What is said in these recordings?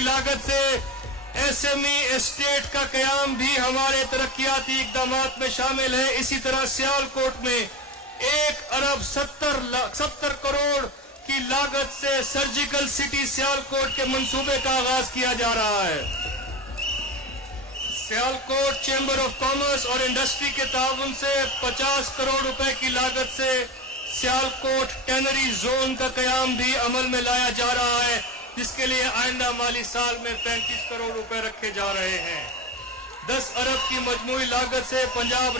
की लागत से SME एस्टेट का कयाम भी हमारे तरक्याती इकदामात में शामिल है। इसी तरह सियालकोट में 1 अरब 70 करोड़ की लागत से सर्जिकल सिटी सियालकोट के मंसूबे का आगाज किया जा रहा है। सियालकोट चैम्बर ऑफ कॉमर्स और इंडस्ट्री के ताउन से 50 करोड़ रुपए की लागत से सियालकोट टैनरी जोन का कयाम भी अमल में लाया जा रहा है, जिसके लिए आइंदा माली साल में 35 करोड़ रुपए रखे जा रहे हैं। 10 अरब की मजमूई लागत से पंजाब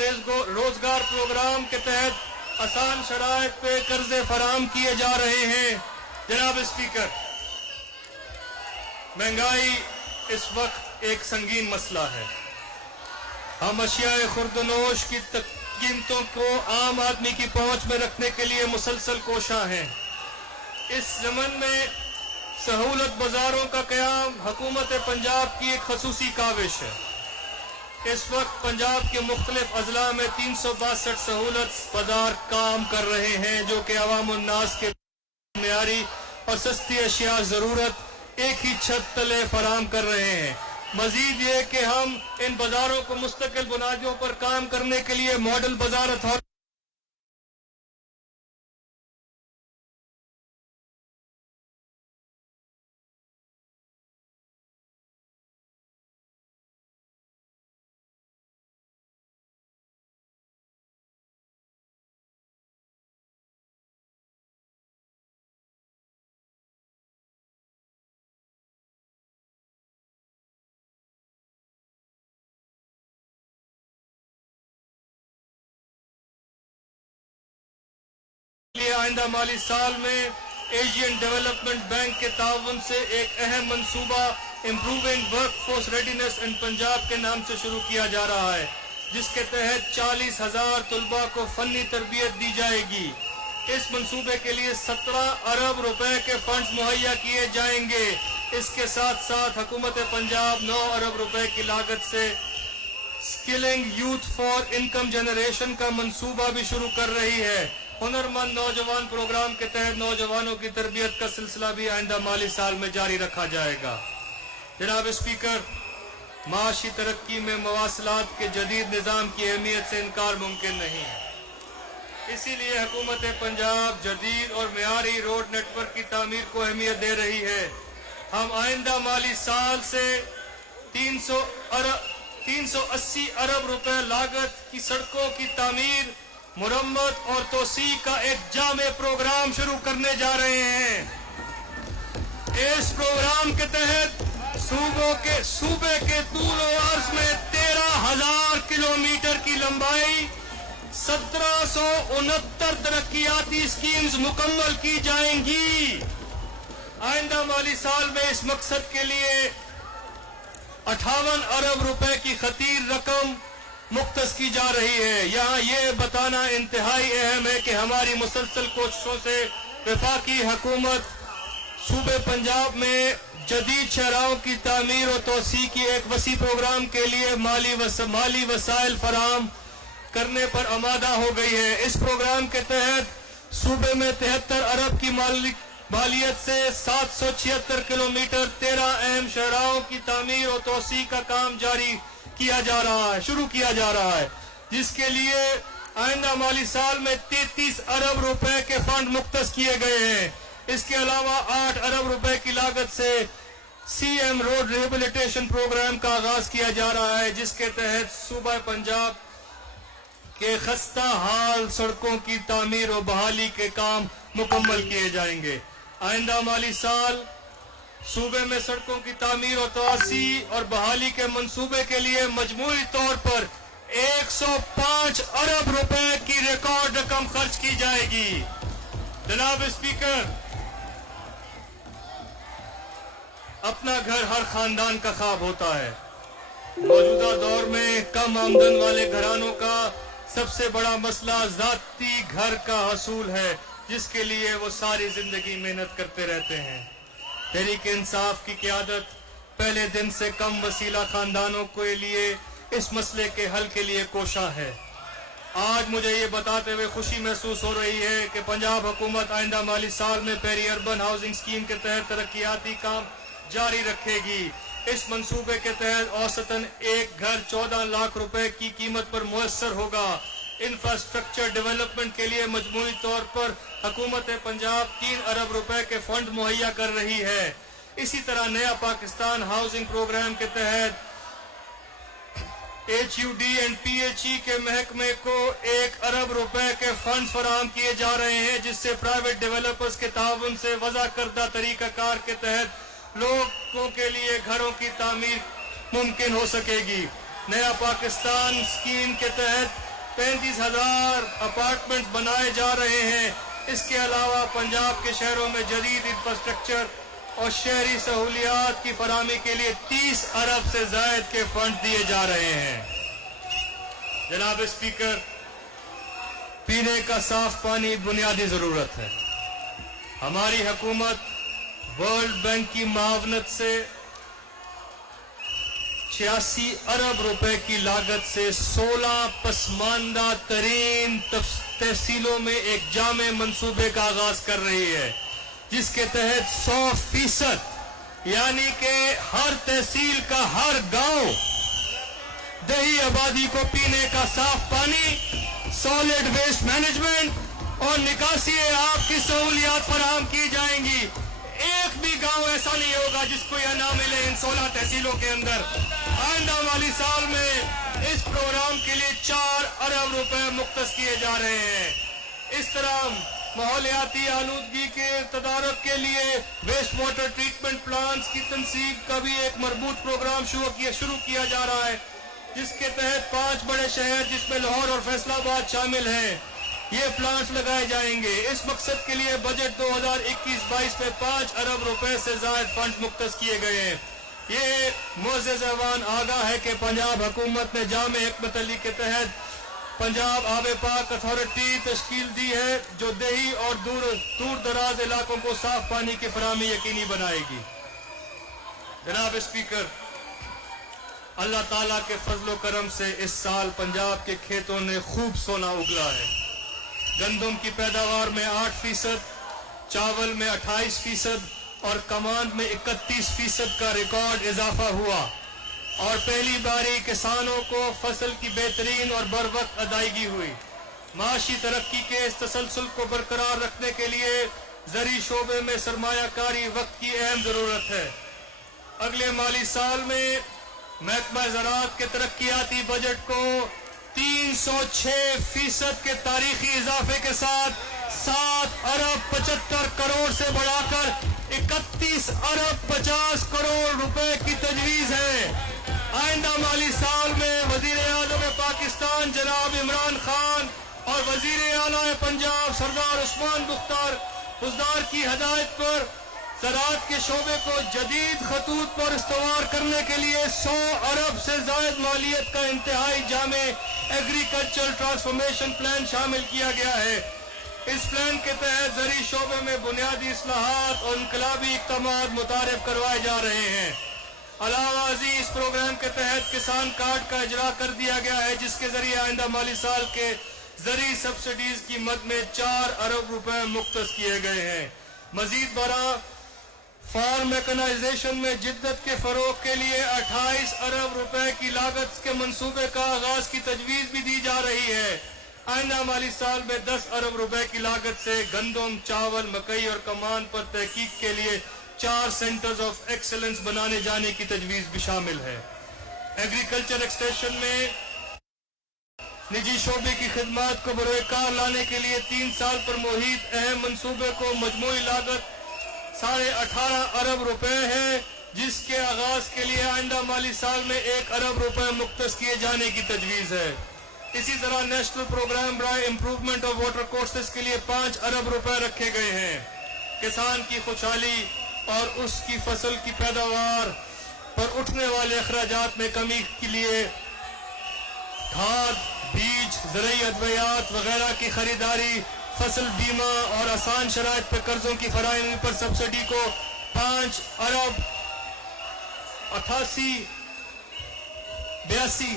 रोजगार प्रोग्राम के तहत आसान शराइत पे कर्जे फराम किए जा रहे हैं। जनाब स्पीकर, महंगाई इस वक्त एक संगीन मसला है। हम अशियाए खुर्दनोश की कीमतों को आम आदमी की पहुंच में रखने के लिए मुसलसल कोशा हैं। इस ज़मन में सहूलत बाजारों का कयाम हुकूमत पंजाब की एक खसूसी काविश है। इस वक्त पंजाब के मुख्तलिफ अजला में 362 सहूलत बाजार काम कर रहे हैं, जो कि अवाम उन्नास के मियारी और सस्ती अशिया ज़रूरत एक ही छत तले फराम कर रहे हैं। मजीद ये कि हम इन बाजारों को मुस्तकिल बुनियादों पर काम करने के लिए मॉडल बाजार अथॉरिटी आइंदा माली साल में एशियन डेवलपमेंट बैंक के ताउन से एक अहम मंसूबा इम्प्रूविंग वर्क फोर्स रेडीनेस इन पंजाब के नाम से शुरू किया जा रहा है, जिसके तहत 40,000 तलबा को फनी तरबियत दी जाएगी। इस मंसूबे के लिए 17 अरब रुपए के फंड्स मुहैया किए जाएंगे। इसके साथ साथ हुकूमत पंजाब 9 अरब रुपए की लागत से skilling youth for income generation का मंसूबा भी शुरू कर रही है। हुनरमंद नौजवान प्रोग्राम के तहत नौजवानों की तरबियत का सिलसिला भी आइंदा माली साल में जारी रखा जाएगा। जनाब स्पीकर, माशी तरक्की में मवासलात के जदीद निज़ाम की अहमियत से इनकार मुमकिन नहीं है। इसीलिए हुकूमत पंजाब जदीद और मियारी रोड नेटवर्क की तामीर को अहमियत दे रही है। हम आइंदा माली साल से 380 अरब रुपए लागत की सड़कों की तामीर, मुरम्मत और तोसी का एक जामे प्रोग्राम शुरू करने जा रहे हैं। इस प्रोग्राम के तहत सूबे के तूल और अर्ज में 13,000 किलोमीटर की लंबाई 1769 तरक्याती स्कीम्स मुकम्मल की जाएंगी। आइंदा माली साल में इस मकसद के लिए 58 अरब रुपए की खतीर रकम मुख्तस की जा रही है। यहाँ ये बताना इंतहाई अहम है कि हमारी मुसलसल कोशिशों से वफाकी हुकूमत सूबे पंजाब में जदीद शहराओं की तामीर और तोसी की एक वसी प्रोग्राम के लिए माली वसाइल फराम करने पर आमादा हो गई है। इस प्रोग्राम के तहत सूबे में 73 अरब की मालियत से 776 किलोमीटर 13 अहम शहराओं की तामीर और तोसी का काम शुरू किया जा रहा है, जिसके लिए आइंदा माली साल में 33 अरब रुपए के फंड मुख्तस किए गए हैं। इसके अलावा 8 अरब रुपए की लागत से CM रोड रिहेबिलिटेशन प्रोग्राम का आगाज किया जा रहा है, जिसके तहत सूबा पंजाब के खस्ता हाल सड़कों की तामीर और बहाली के काम मुकम्मल किए जाएंगे। आइंदा माली साल सूबे में सड़कों की तामीर और तवासी और बहाली के मंसूबे के लिए मजमूई तौर पर 105 अरब रुपए की रिकॉर्ड रकम खर्च की जाएगी। जनाब स्पीकर, अपना घर हर खानदान का ख्वाब होता है। मौजूदा दौर में कम आमदन वाले घरानों का सबसे बड़ा मसला जाती घर का हसूल है, जिसके लिए वो सारी जिंदगी मेहनत करते रहते हैं। तहरीक इंसाफ की क़यादत पहले दिन से कम वसीला खानदानों के लिए इस मसले के हल के लिए कोशा है। आज मुझे ये बताते हुए खुशी महसूस हो रही है कि पंजाब हुकूमत आइंदा माली साल में पेरी अर्बन हाउसिंग स्कीम के तहत तरक्याती काम जारी रखेगी। इस मंसूबे के तहत औसतन एक घर 14 लाख रुपए की कीमत पर मुयस्सर होगा। इंफ्रास्ट्रक्चर डेवलपमेंट के लिए मजमूई तौर पर हुकूमत पंजाब 3 अरब रुपए के फंड मुहैया कर रही है। इसी तरह नया पाकिस्तान हाउसिंग प्रोग्राम के तहत HUD एंड PHE के महकमे को 1 अरब रुपए के फंड फराहम किए जा रहे हैं, जिससे प्राइवेट डेवलपर्स के ताउन से वज़ा करदा तरीक़ाकार के तहत लोगों के लिए घरों की तामीर मुमकिन हो सकेगी। नया पाकिस्तान स्कीम के तहत 35,000 अपार्टमेंट्स बनाए जा रहे हैं। इसके अलावा पंजाब के शहरों में जदीद इंफ्रास्ट्रक्चर और शहरी सहूलियात की फराहमी के लिए 30 अरब से ज़ायद के फंड दिए जा रहे हैं। जनाब स्पीकर, पीने का साफ पानी बुनियादी ज़रूरत है। हमारी हुकूमत वर्ल्ड बैंक की मावनत से 86 अरब रुपए की लागत से 16 पसमानदा तरीन तहसीलों में एक जामे मंसूबे का आगाज कर रही है, जिसके तहत 100% यानी कि हर तहसील का हर गांव दही आबादी को पीने का साफ पानी, सॉलिड वेस्ट मैनेजमेंट और निकासी आब की सहूलियात फराहम की जाएंगी। एक भी गांव ऐसा नहीं होगा जिसको यह ना मिले इन 16 तहसीलों के अंदर। आइंदा माली साल में इस प्रोग्राम के लिए 4 अरब रुपए मुख्तस किए जा रहे हैं। इस तरह माहौलियाती आलूदगी के तदारक के लिए वेस्ट वाटर ट्रीटमेंट प्लांट्स की तनसीब का भी एक मरबूत प्रोग्राम शुरू किया जा रहा है, जिसके तहत 5 बड़े शहर जिसमें लाहौर और फैसलाबाद शामिल हैं, ये प्लांट्स लगाए जाएंगे। इस मकसद के लिए बजट 2021-22 में 5 अरब रुपए से ज्यादा फंड मुख्तस किए गए हैं। ये मुअज़्ज़ज़ ऐवान आगाह है कि पंजाब हुकूमत ने जामे हिकमत अली के तहत पंजाब आबे पाक अथॉरिटी तश्कील दी है, जो देही और दूर दराज इलाकों को साफ पानी की फराहमी यकीनी बनाएगी। जनाब स्पीकर, अल्लाह ताला के फजलो करम से इस साल पंजाब के खेतों ने खूब सोना उगला है। गंदम की पैदावार में 8%, चावल में 28% और कमांद में 31% का रिकॉर्ड इजाफा हुआ और पहली बारी किसानों को फसल की बेहतरीन और बर वक्त अदायगी हुई। माशी तरक्की के इस तसलसल को बरकरार रखने के लिए ज़री शोबे में सरमायाकारी वक्त की अहम ज़रूरत है। अगले माली साल में महकमा ज़राअत के तरक्याती बजट को 306% के तारीखी इजाफे के साथ 7 अरब 75 करोड़ से बढ़ाकर 31 अरब 50 करोड़ रुपए की तजवीज़ है। आइंदा माली साल में वजीर आज़म पाकिस्तान जनाब इमरान खान और वजीर आला पंजाब सरदार उस्मान बुख्तार की हदायत पर ज़राअत के शोबे को जदीद खतूत पर इस्तवार करने के लिए 100 अरब से ज़ायद मालियत का इंतहाई जामे एग्रीकल्चरल ट्रांसफॉर्मेशन प्लान शामिल किया गया है। इस प्लान के तहत ज़री शोबे में बुनियादी इस्लाहात और इनकलाबी इक़दामात मुतारिफ करवाए जा रहे हैं। अलावा इस प्रोग्राम के तहत किसान कार्ड का इजरा कर दिया गया है, जिसके जरिए आइंदा माली साल के ज़री सब्सिडीज की मद में 4 अरब रुपए मुख्तस किए गए हैं। मजीद बड़ा फार्म मैकेनाइजेशन में जिद्दत के फरोग के लिए 28 अरब रुपए की लागत के मंसूबे का आगाज की तजवीज़ भी दी जा रही है। आइंदा माली साल में 10 अरब रुपए की लागत से गंदम, चावल, मकई और कमान पर तहकीक के लिए 4 सेंटर्स ऑफ एक्सेलेंस बनाने जाने की तजवीज़ भी शामिल है। एग्रीकल्चर एक्सटेंशन में निजी शोबे की खिदमत को बरोकार लाने के लिए 3 साल पर मुहित अहम मंसूबे को मजमूई लागत 18.5 अरब रुपए है, जिसके आगाज के लिए आइंदा माली साल में 1 अरब रुपए मुख्तस किए जाने की तजवीज़ है। इसी तरह national programme by improvement of water courses के लिए 5 अरब रुपए रखे गए हैं। किसान की खुशहाली और उसकी फसल की पैदावार पर उठने वाले अखराजात में कमी के लिए खाद, बीज, ज़रूरी अद्वियात वगैरह की खरीदारी, फसल बीमा और आसान शराइत पर कर्जों की फराहमी पर सब्सिडी को 5 अरब 82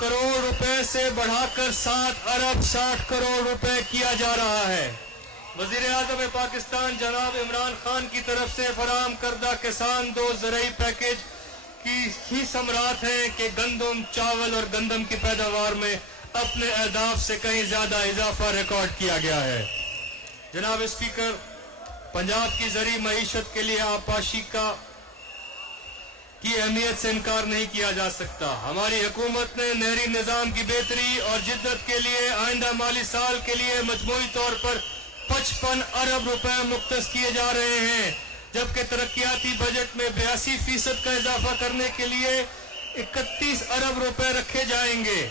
करोड़ रुपए से बढ़ाकर 7 अरब 60 करोड़ रुपए किया जा रहा है। وزیر اعظم پاکستان جناب عمران خان کی طرف سے فراہم کردہ کسان دوست زرعی پیکیج کی ہی ثمرات ہیں کہ گندم، چاول اور گندم کی پیداوار میں اپنے اہداف سے کہیں زیادہ اضافہ ریکارڈ کیا گیا ہے۔ جناب اسپیکر، پنجاب کی زرعی معیشت کے لیے آبپاشی کی اہمیت سے انکار نہیں کیا جا سکتا۔ ہماری حکومت نے نہری نظام کی بہتری اور جدت کے لیے آئندہ مالی سال کے لیے مجموعی طور پر 55 ارب روپے مختص کیے جا رہے ہیں، جبکہ ترقیاتی بجٹ میں 82% کا اضافہ کرنے کے لیے 31 ارب روپے رکھے جائیں گے۔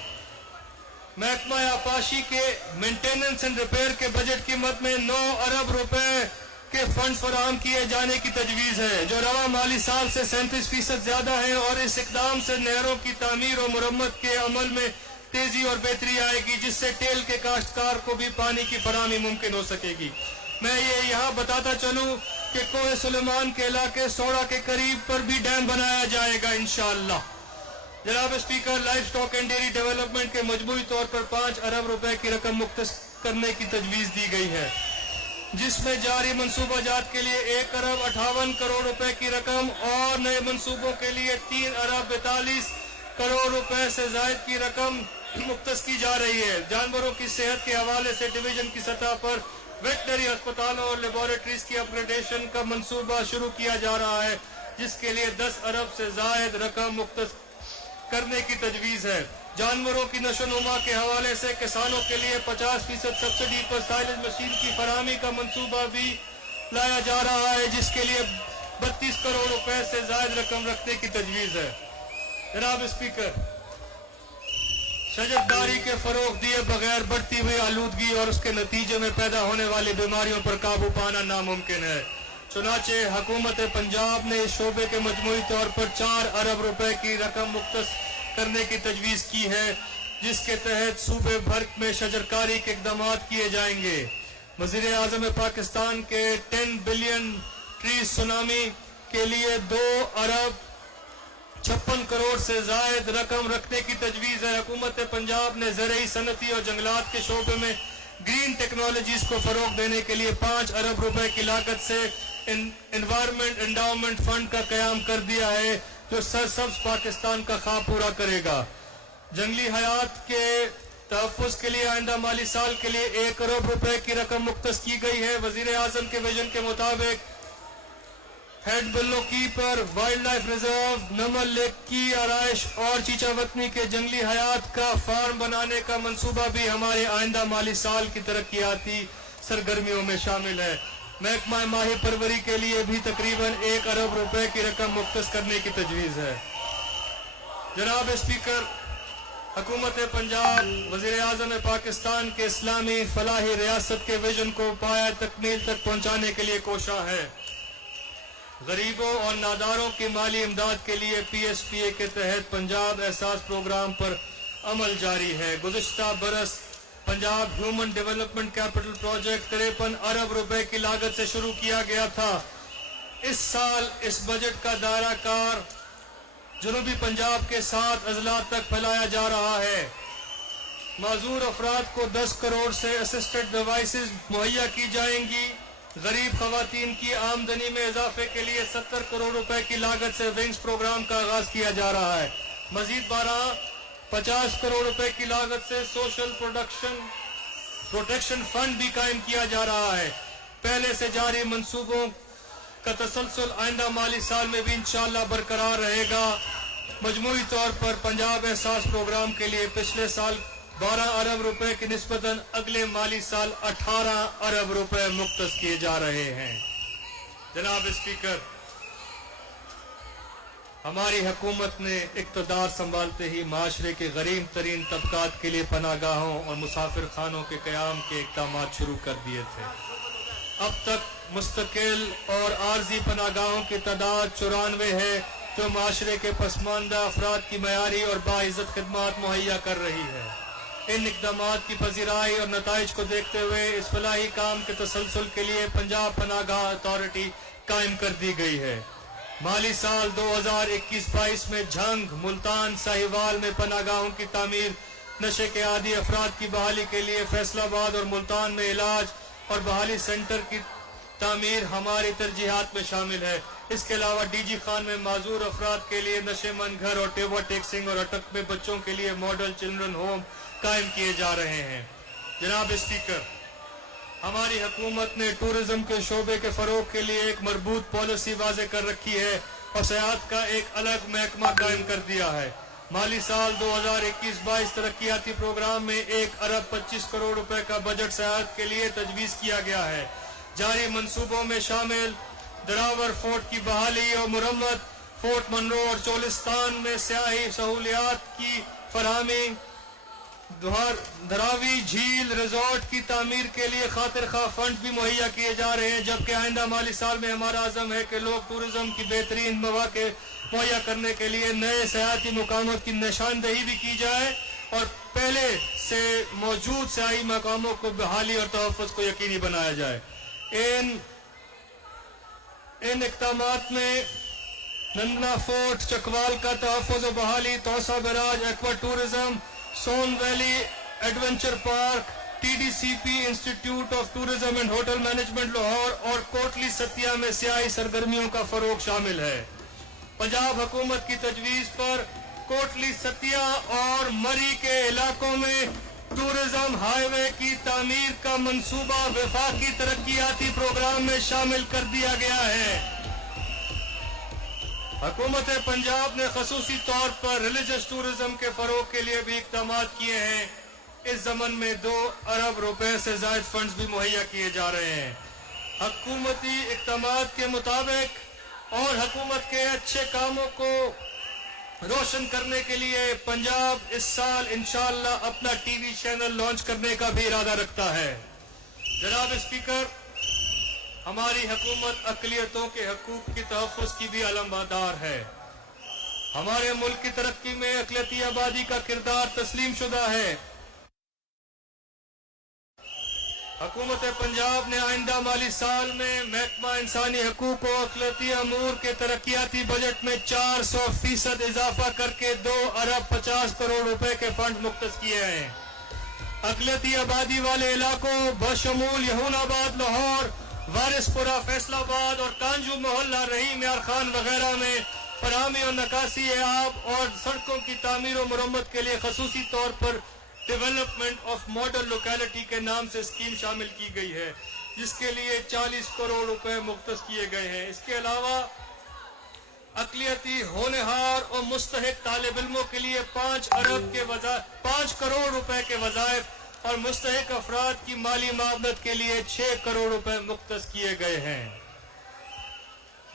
محکمہ آبپاشی کے مینٹیننس اینڈ ریپیئر کے بجٹ کی مد میں 9 ارب روپے کے فنڈ فراہم کیے جانے کی تجویز ہے، جو رواں مالی سال سے 37% زیادہ ہیں، اور اس اقدام سے نہروں کی تعمیر و مرمت کے عمل میں تیزی اور بہتری آئے گی، جس سے ٹیل کے کاشتکار کو بھی پانی کی فراہمی ممکن ہو سکے گی۔ میں یہ یہاں بتاتا چلوں کہ کوہ سلیمان کے علاقے سوڑا کے قریب پر بھی ڈیم بنایا جائے گا انشاءاللہ۔ جناب speaker, life stock and dairy development کے مجموعی طور پر 5 ارب روپے کی رقم مختص کرنے کی تجویز دی گئی ہے، جس میں جاری منصوبہ جات کے لیے 1 ارب 58 کروڑ روپے کی رقم اور نئے منصوبوں کے لیے 3 ارب 42 کروڑ روپے سے زائد کی رقم مختص کی جا رہی ہے۔ جانوروں کی صحت کے حوالے سے ڈویژن کی سطح پر ویٹنری ہسپتالوں اور لیبارٹریز کی اپ گریڈیشن کا منصوبہ شروع کیا جا رہا ہے، جس کے لیے 10 ارب سے زائد رقم مختص کرنے کی تجویز ہے۔ جانوروں کی نشو و نما کے حوالے سے کسانوں کے لیے 50% سبسڈی پر سائلج مشین کی فراہمی کا منصوبہ بھی لایا جا رہا ہے، جس کے لیے 32 کروڑ روپے سے زائد رقم رکھنے کی تجویز ہے۔ جناب اسپیکر، شجرکاری کے فروغ دیے بغیر بڑھتی ہوئی آلودگی اور اس کے نتیجے میں پیدا ہونے والی بیماریوں پر قابو پانا ناممکن ہے۔ چنانچہ حکومت پنجاب نے اس شعبے کے مجموعی طور پر 4 ارب روپے کی رقم مختص کرنے کی تجویز کی ہے، جس کے تحت صوبے بھر میں شجرکاری کے اقدامات کیے جائیں گے۔ وزیر اعظم پاکستان کے 10 بلین ٹریز سونامی کے لیے 2 ارب 56 کروڑ سے زائد رقم رکھنے کی تجویز ہے۔ حکومت پنجاب نے زرعی، صنعتی اور جنگلات کے شعبے میں گرین ٹیکنالوجیز کو فروغ دینے کے لیے 5 ارب روپے کی لاگت سے انوائرمنٹ انڈاؤمنٹ فنڈ کا قیام کر دیا ہے، جو سرسبز پاکستان کا خواب پورا کرے گا۔ جنگلی حیات کے تحفظ کے لیے آئندہ مالی سال کے لیے 1 ارب روپے کی رقم مختص کی گئی ہے۔ وزیر اعظم کے ویژن کے مطابق ہیڈ بلو کیپر، wildlife reserve, Namal lake کی آرائش اور چیچا وطنی کے جنگلی حیات کا فارم بنانے کا منصوبہ بھی ہمارے آئندہ مالی سال کی ترقیاتی سرگرمیوں میں شامل ہے۔ محکمہ ماہی پروری کے لیے بھی تقریباً 1 ارب روپے کی رقم مختص کرنے کی تجویز ہے۔ جناب اسپیکر، حکومت پنجاب وزیر اعظم پاکستان کے اسلامی فلاحی ریاست کے ویژن کو پایہ تکمیل تک پہنچانے کے لیے کوشاں ہے۔ غریبوں اور ناداروں کی مالی امداد کے لیے پی ایس پی اے کے تحت پنجاب احساس پروگرام پر عمل جاری ہے۔ گزشتہ برس Punjab human development capital project 53 ارب روپے کی لاگت سے شروع کیا گیا تھا۔ اس سال اس بجٹ کا دائرہ کار جنوبی پنجاب کے 7 اضلاع تک پھیلایا جا رہا ہے۔ معذور افراد کو 10 کروڑ سے اسسٹڈ ڈیوائسز مہیا کی جائیں گی۔ غریب خواتین کی آمدنی میں اضافے کے لیے 70 کروڑ روپے کی لاگت سے ونگز پروگرام کا آغاز کیا جا رہا ہے۔ مزید 50 کروڑ روپے کی لاگت سے سوشل پروٹیکشن فنڈ بھی قائم کیا جا رہا ہے۔ پہلے سے جاری منصوبوں کا تسلسل آئندہ مالی سال میں بھی انشاءاللہ برقرار رہے گا۔ مجموعی طور پر پنجاب احساس پروگرام کے لیے پچھلے سال 12 ارب روپے کی نسبتاً اگلے مالی سال 18 ارب روپے مختص کیے جا رہے ہیں۔ جناب اسپیکر، ہماری حکومت نے اقتدار سنبھالتے ہی معاشرے کے غریب ترین طبقات کے لیے پناہ گاہوں اور مسافر خانوں کے قیام کے اقدامات شروع کر دیے تھے۔ اب تک مستقل اور عارضی پناہ گاہوں کی تعداد 94 ہے، جو معاشرے کے پسماندہ افراد کی معیاری اور باعزت خدمات مہیا کر رہی ہے۔ ان اقدامات کی پذیرائی اور نتائج کو دیکھتے ہوئے اس فلاحی کام کے تسلسل کے لیے پنجاب پناہ گاہ اتھارٹی قائم کر دی گئی ہے۔ مالی سال 2021-22 میں جھنگ، ملتان، ساہیوال میں پناہ گاہوں کی تعمیر، نشے کے عادی افراد کی بحالی کے لیے فیصل آباد اور ملتان میں علاج، اور بحالی سینٹر کی تعمیر ہماری ترجیحات میں شامل ہے۔ اس کے علاوہ ڈی جی خان میں معذور افراد کے لیے نشے مند گھر اور ٹیبا ٹیکسنگ اور اٹک میں بچوں کے لیے ماڈل چلڈرن ہوم قائم کیے جا رہے ہیں۔ جناب اسپیکر، ہماری حکومت نے ٹورزم کے شعبے کے فروغ کے لیے ایک مربوط پالیسی واضح کر رکھی ہے اور سیاحت کا ایک الگ محکمہ قائم کر دیا ہے۔ مالی سال 2021-22 ترقیاتی پروگرام میں 1 ارب 25 کروڑ روپے کا بجٹ سیاحت کے لیے تجویز کیا گیا ہے۔ جاری منصوبوں میں شامل دراور فورٹ کی بحالی اور مرمت، فورٹ منرو اور چولستان میں سیاحی سہولیات کی فراہمی، دھراوی جھیل ریزورٹ کی تعمیر کے لیے خاطر خواہ فنڈ بھی مہیا کیے جا رہے ہیں، جبکہ آئندہ مالی سال میں ہمارا عزم ہے کہ لوگ ٹورزم کی بہترین مواقع مہیا کرنے کے لیے نئے سیاحتی مقامات کی نشاندہی بھی کی جائے اور پہلے سے موجود سیاحتی مقاموں کو بحالی اور تحفظ کو یقینی بنایا جائے۔ ان اقدامات میں نندنا فورٹ، چکوال کا تحفظ و بحالی، Taunsa barrage aqua tourism, Soon valley adventure park, T D C P institute of tourism and hotel management Lahore اور کوٹلی ستیا میں سیاحی سرگرمیوں کا فروغ شامل ہے۔ پنجاب حکومت کی تجویز پر کوٹلی ستیا اور مری کے علاقوں میں ٹورزم ہائی وے کی تعمیر کا منصوبہ وفاقی ترقیاتی پروگرام میں شامل کر دیا گیا ہے۔ حکومت پنجاب نے خصوصی طور پر ریلیجس ٹورزم کے فروغ کے لیے بھی اقدامات کیے ہیں۔ اس ضمن میں 2 ارب روپے سے زائد فنڈز بھی مہیا کیے جا رہے ہیں۔ حکومتی اقدامات کے مطابق اور حکومت کے اچھے کاموں کو روشن کرنے کے لیے پنجاب اس سال انشاءاللہ اپنا ٹی وی چینل لانچ کرنے کا بھی ارادہ رکھتا ہے۔ جناب اسپیکر، ہماری حکومت اقلیتوں کے حقوق کی تحفظ کی بھی علمبردار ہے۔ ہمارے ملک کی ترقی میں اقلیتی آبادی کا کردار تسلیم شدہ ہے۔ حکومت پنجاب نے آئندہ مالی سال میں محکمہ انسانی حقوق و اقلیتی امور کے ترقیاتی بجٹ میں 400% اضافہ کر کے 2 ارب 50 کروڑ روپے کے فنڈ مختص کیے ہیں۔ اقلیتی آبادی والے علاقوں بشمول یہون آباد لاہور، وارث پورہ فیصل آباد اور کانجو محلہ رحیم یار خان وغیرہ میں فراہمی اور نکاسی آب اور سڑکوں کی تعمیر و مرمت کے لیے خصوصی طور پر ڈیولپمنٹ آف ماڈل لوکیلٹی کے نام سے اسکیم شامل کی گئی ہے، جس کے لیے 40 کروڑ روپے مختص کیے گئے ہیں۔ اس کے علاوہ اقلیتی ہونہار اور مستحق طالب علموں کے لیے 5 کروڑ روپے کے وظائف اور مستحق افراد کی مالی معاونت کے لیے 6 کروڑ روپے مختص کیے گئے ہیں۔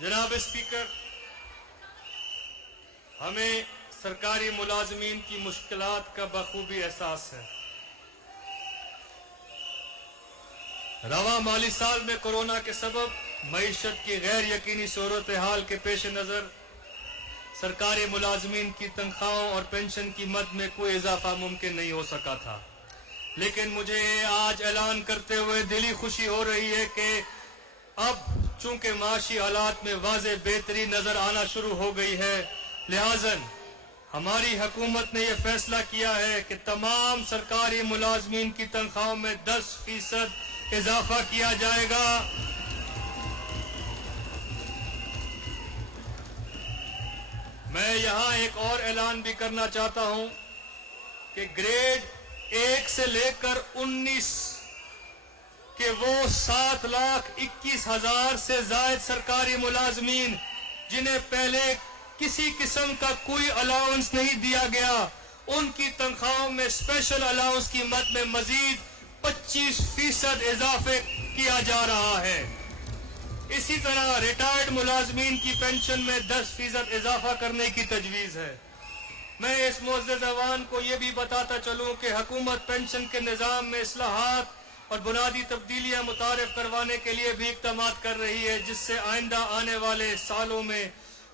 جناب اسپیکر، ہمیں سرکاری ملازمین کی مشکلات کا بخوبی احساس ہے۔ رواں مالی سال میں کورونا کے سبب معیشت کی غیر یقینی صورتحال کے پیش نظر سرکاری ملازمین کی تنخواہوں اور پینشن کی مد میں کوئی اضافہ ممکن نہیں ہو سکا تھا، لیکن مجھے آج اعلان کرتے ہوئے دلی خوشی ہو رہی ہے کہ اب چونکہ معاشی حالات میں واضح بہتری نظر آنا شروع ہو گئی ہے، لہذا ہماری حکومت نے یہ فیصلہ کیا ہے کہ تمام سرکاری ملازمین کی تنخواہوں میں 10% اضافہ کیا جائے گا۔ میں یہاں ایک اور اعلان بھی کرنا چاہتا ہوں کہ گریڈ 1 سے لے کر 19 کہ وہ 7,21,000 سے زائد سرکاری ملازمین جنہیں پہلے کسی قسم کا کوئی الاؤنس نہیں دیا گیا، ان کی تنخواہوں میں اسپیشل الاؤنس کی مد میں مزید 25% اضافے کیا جا رہا ہے۔ اسی طرح ریٹائرڈ ملازمین کی پینشن میں 10% اضافہ کرنے کی تجویز ہے۔ میں اس معزز ایوان کو یہ بھی بتاتا چلوں کہ حکومت پینشن کے نظام میں اصلاحات اور بنیادی تبدیلیاں متعارف کروانے کے لیے بھی اقدامات کر رہی ہے، جس سے آئندہ آنے والے سالوں میں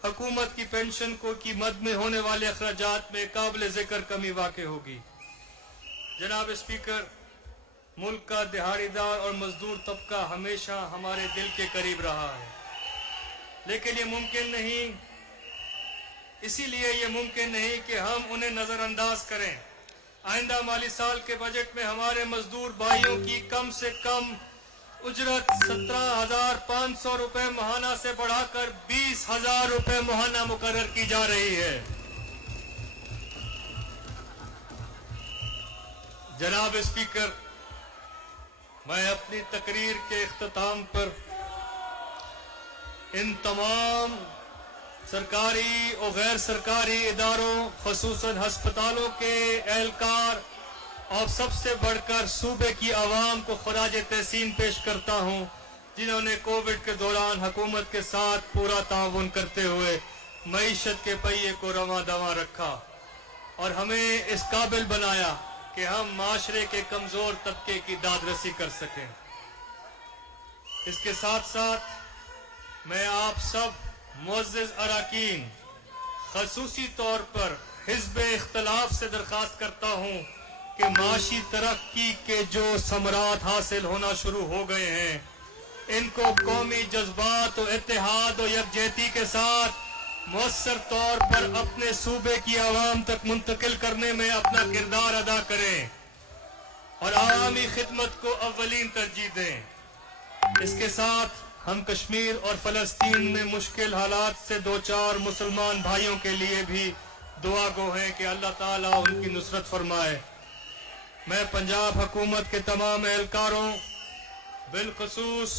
حکومت کی پینشن کی مد میں ہونے والے اخراجات میں قابل ذکر کمی واقع ہوگی۔ جناب اسپیکر، ملک کا دہاڑی دار اور مزدور طبقہ ہمیشہ ہمارے دل کے قریب رہا ہے، لیکن یہ ممکن نہیں کہ ہم انہیں نظر انداز کریں۔ آئندہ مالی سال کے بجٹ میں ہمارے مزدور بھائیوں کی کم سے کم उजरत 17,500 रुपए माहाना से बढ़ाकर 20,000 रुपए माहाना मुकर्रर की जा रही है। जनाब स्पीकर, मैं अपनी तकरीर के इख्तिताम पर इन तमाम सरकारी और गैर सरकारी इदारों, खसूसन हस्पतालों के एहलकार और सबसे बढ़कर सूबे की आवाम को खराज तहसीन पेश करता हूँ, जिन्होंने कोविड के दौरान हुकूमत के साथ पूरा ताउन करते हुए मईशत के पहिए को रवां दवां रखा और हमें इस काबिल बनाया कि हम माशरे के कमज़ोर तबके की दादरसी कर सकें। इसके साथ साथ मैं आप सब मुअज़्ज़िज़ अराकीन, खसूसी तौर पर हिज़्ब इख्तिलाफ से दरख्वास्त करता हूँ कि माशी तरक्की के जो समरात हासिल होना शुरू हो गए हैं, इनको कौमी जज्बात और इत्तेहाद और यकजहती के साथ मुअस्सर तौर पर अपने सूबे की आवाम तक मुंतकिल करने में अपना किरदार अदा करें और आवामी खिदमत को अव्वलीन तरजीह दें। इसके साथ हम कश्मीर और फ़लस्तीन में मुश्किल हालात से दो चार मुसलमान भाइयों के लिए भी दुआ गो हैं कि अल्लाह ताला उनकी नुसरत फरमाए। मैं पंजाब हुकूमत के तमाम एहलकारों, बिलखसूस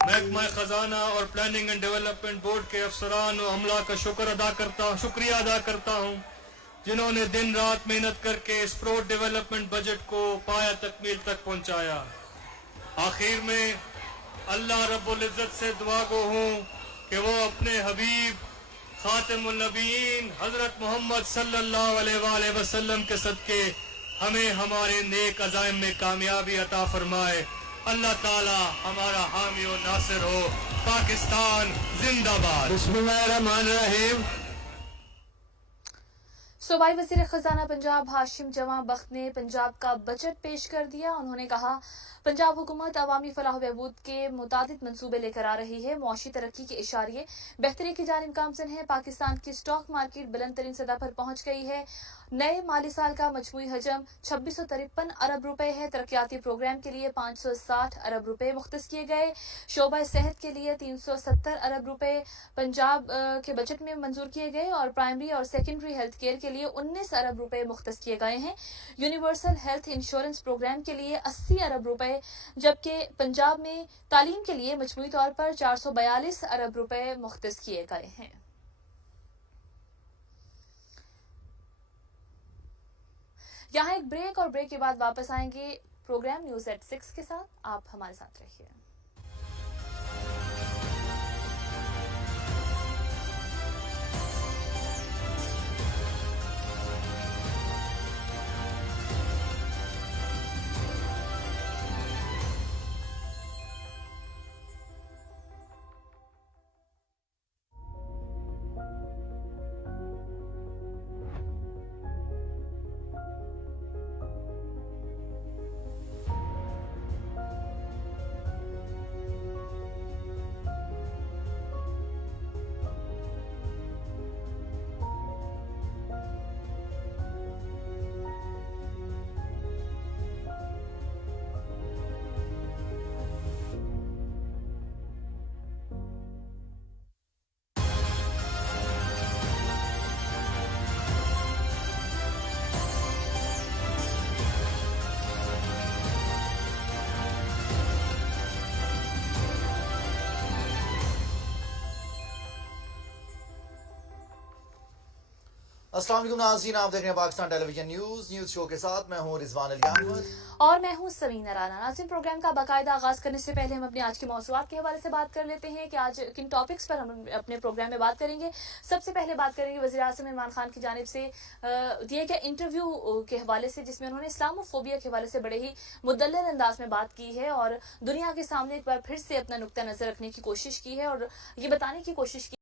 महकमा खजाना और प्लानिंग एंड डेवलपमेंट बोर्ड के अफसरान और अमला का शुक्रिया अदा करता हूँ, जिन्होंने दिन रात मेहनत करके इस प्रो डेवलपमेंट बजट को पाया तकमील तक पहुँचाया। आखिर में अल्लाह रब्बुल इज़्ज़त से दुआ गो हूँ कि वो अपने हबीब खातिमुन नबीयीन हज़रत मोहम्मद सल्लल्लाहु अलैहि वसल्लम के सदके हमें हमारे नेक अज़ाइम में कामयाबी अता फरमाए। अल्लाह ताला हमारा हामी और नासिर हो। पाकिस्तान जिंदाबाद। बिस्मिल्लाहिर्रहमानिर्रहीम। सूबाई वज़ीर खजाना पंजाब हाशिम जवां बख्त ने पंजाब का बजट पेश कर दिया। उन्होंने कहा, पंजाब हुकूमत अवामी फलाह बहबूद के मुतादिद मंसूबे लेकर आ रही है। मुआशी तरक्की के इशारे बेहतरी की जानिब गामजन है। पाकिस्तान की स्टॉक मार्केट बुलंद तरीन सतह पर पहुंच गई है। नए माली साल का मजमूई हजम 2653 अरब रुपए है। तरक्याती प्रोग्राम के लिए 560 अरब रुपए मुख्तस किए गए। शोबा सेहत के लिए 370 अरब रुपए पंजाब के बजट में मंजूर किए गए और प्राइमरी और सेकेंडरी हेल्थ केयर के लिए 19 अरब रुपए मुख्तस किए गए हैं। यूनिवर्सल हेल्थ इंश्योरेंस प्रोग्राम के लिए 80 अरब रुपए, जबकि पंजाब में तालीम के लिए मजमूई तौर पर 442 अरब रुपए मुख्तस किए गए हैं। यहाँ एक ब्रेक और ब्रेक के बाद वापस आएंगे प्रोग्राम न्यूज एट 6 के साथ। आप हमारे साथ रहिए। अस्सलाम वालेकुम नाज़रीन, आप देख रहे हैं पाकिस्तान टेलीविजन न्यूज शो के साथ मैं हूं रिजवान अली अहमद और मैं हूं समीना राना। नाज़रीन, प्रोग्राम का बाकायदा आगाज करने से पहले हम अपने आज के मौज़ूआत के हवाले से बात कर लेते हैं कि आज किन टॉपिक्स पर हम अपने प्रोग्राम में बात करेंगे। सबसे पहले बात करेंगे वज़ीर आज़म इमरान खान की जानिब से दिए गए इंटरव्यू के हवाले से, जिसमें उन्होंने इस्लामोफोबिया के हवाले से बड़े ही मुदल्लल अंदाज में बात की है और दुनिया के सामने एक बार फिर से अपना नुक्ता नज़र रखने की कोशिश की है और ये बताने की कोशिश की